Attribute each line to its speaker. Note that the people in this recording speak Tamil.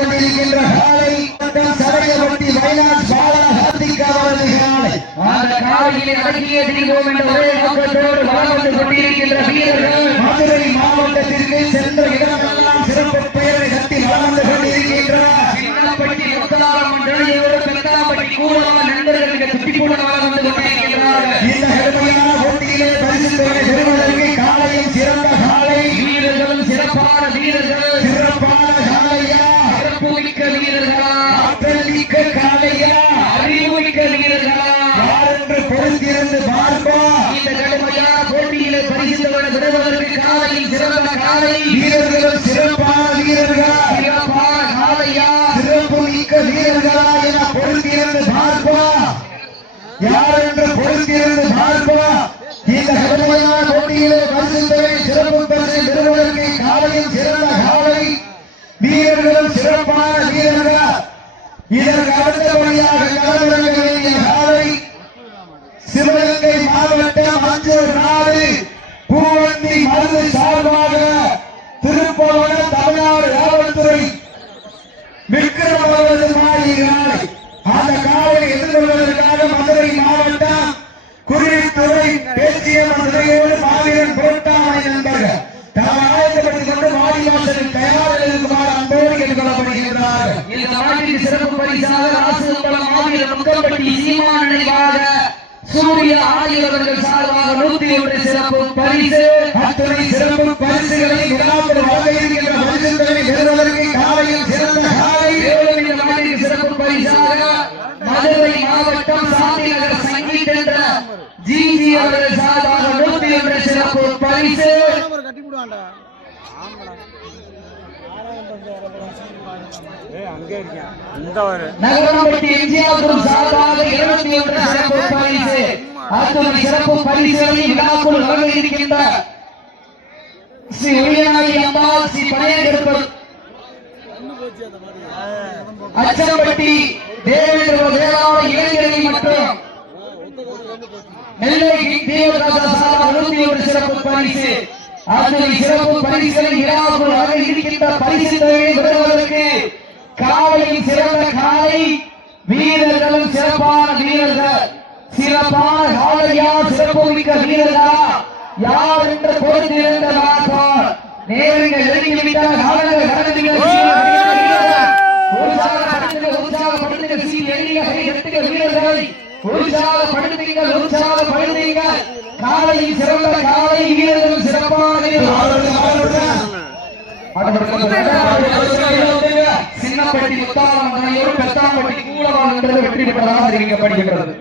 Speaker 1: கொண்டிருக்கின்ற காலை சரையவட்டி வயநாடு பாலா கார்த்திக் அவரது காலை
Speaker 2: அந்த காலையிலே அடங்கிய தீபம் என்ற ஒரே நோக்கத்தோடு வளம் வந்து கொண்டிருக்கின்ற வீரர்கள்.
Speaker 1: மதுரை மாவட்டத்திற்கு சென்ற இடமெல்லாம் சிறப்பு பெயரை கட்டி வளர்ந்து கொண்டிருக்கின்றனர்.
Speaker 2: சின்னப்பட்டி முத்தலாரம் மண்டலியோடு பெத்தலாப்பட்டி கூடவங்க நண்பர்களுக்கு சுற்றி கூட வளம் வந்து கொண்டிருக்கின்றார்கள்.
Speaker 1: இந்த கடுமையான போட்டியிலே பரிசு தொகை பெறுவதற்கு காலையும் சிறந்த காலை.
Speaker 2: வீரர்களும் சிறப்பான வீரர்கள்
Speaker 1: சிறப்பான காலையா
Speaker 2: சிறப்புமிக்க வீரர்களா
Speaker 1: ஆற்றல் மிக்க காலையா
Speaker 2: அறிவுமிக்க வீரர்களா
Speaker 1: யார் என்று பொறுத்திருந்து பார்ப்போம்
Speaker 2: இந்த கடுமையான போட்டியிலே பரிசுகளை பெறுவதற்கு காலையில் சிறந்த காலை
Speaker 1: வீரர்களும் சிறப்பான வீரர்களா
Speaker 2: சிறப்பான காலையா
Speaker 1: சிறப்பு மிக்க வீரர்களா என பொறுத்திருந்து பார்ப்போம் யார் என்று பொறுத்திருந்து பார்ப்போம் இந்த கடுமையான போட்டியிலே பரிசுத்தவை சிறப்பு பரிசு பெறுவதற்கு காலையும் சிறந்த காவலை வீரர்களும் சிறப்பான வீரர்கள். இதற்கு அடுத்தபடியாக களமிறங்க காவலை சிவகங்கை மாவட்டம் அஞ்சூர் நாடு. பூவந்தி மருந்து சார்பாக திருப்பவன தமிழ்நாடு காவல்துறை விக்ரமவரது மாளிகாலை அந்த காவலை எதிர்கொள்வதற்காக மதுரை மாவட்டம் குறித்துறை பேசிய மதுரையோடு மாவீரன் புரட்டாமை நண்பர்கள் தாம் ஆயத்தப்படுத்திக் கொண்டு வாடி வாசலில் தயாரில் இருக்குமாறு அன்போடு
Speaker 2: இந்த நாட்டின் சிறப்பு பரிசாக ராசுகுளம் மாவீரர் முக்கம்பட்டி சீமான் சூரிய ஆகியவர்கள் சார்பாக நூத்தி ஒன்று சிறப்பு பரிசு.
Speaker 1: அத்துணை சிறப்பு பரிசுகளை விழாவில் வழங்கியிருக்கின்ற பரிசுகளை பெறுவதற்கு காலையில் சிறந்த காலை
Speaker 2: மேலும் இந்த நாட்டின் சிறப்பு பரிசாக மதுரை மாவட்டம் சாந்திநகர் சங்கீத் ஜிஜி அவர்கள் சார்பாக நூத்தி ஒன்று சிறப்பு பரிசு.
Speaker 3: கட்டி விடுவான்டா
Speaker 2: நகரம்பட்டி எம்ஜிஆர் சார்பாக இருநூத்தி ஒன்று சிறப்பு பரிசு. அத்துணை சிறப்பு பரிசுகளை விழாக்குள் வழங்க இருக்கின்ற ஸ்ரீ உயர்நாயகி அம்பாள் ஸ்ரீ பழையகருப்பர் அச்சம்பட்டி தேவேந்திர தேவாலய இளைஞரணி மற்றும் நெல்லை தேவதாச சிறப்பு பரிசு. சிறப்பு பரிசலை விழாக்குள் வழங்க இருக்கின்ற பரிசு பெறுவதற்கு காலையில் சிறந்த காலை வீரர்களும் சிறப்பான வீரர்கள். சிறப்பான காலையா சிறப்பு மிக்க வீரர்களா யார் என்று பொறுத்திருந்த நேரங்கள் காலங்கள் கடந்து வீரர்களை உற்சாகப்படுத்துங்கள் உற்சாகப்படுத்துங்கள் காலையில் சிறந்த காலை சின்னப்பட்டி முத்தாளம் பெத்தாம்பட்டி கூடவான் வெற்றி பெற்றதாக அறிவிக்கப்படுகின்றது.